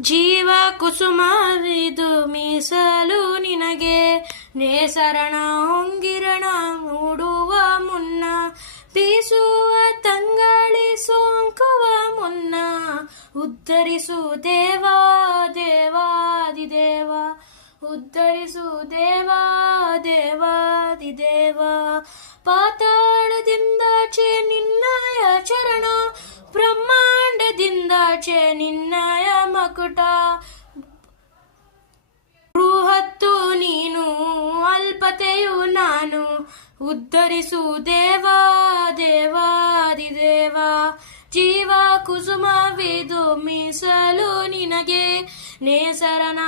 ಜೀವ ಕುಸುಮವಿದು ಮೀಸಲು ನಿನಗೆ, ನೇಸರಣ ಹೊಂಗಿರಣ ಮೂಡುವ ಮುನ್ನ, ಬೀಸುವ ತಂಗಾಳಿ ಸೋಂಕುವ ಮುನ್ನ, ಉದ್ಧರಿಸು ದೇವಾ ದೇವಾದಿದೇವ, ಉದ್ಧರಿಸು ದೇವಾ ದೇವಾದಿದೇವ. ಪಾತಾಳದಿಂದಾಚೆ ನಿನ್ನಯ ಚರಣ, ಬ್ರಹ್ಮಾಂಡದಿಂದಾಚೆ ನಿನ್ನಯ ಮಕುಟ, ಬೃಹತ್ತು ನೀನು ಅಲ್ಪತೆಯು ನಾನು, ಉದ್ಧರಿಸು ದೇವಾ ದೇವಾದಿದೇವ. ಜೀವ ಕುಸುಮವಿದು ಮೀಸಲು ನಿನಗೆ, ನೇಸರನ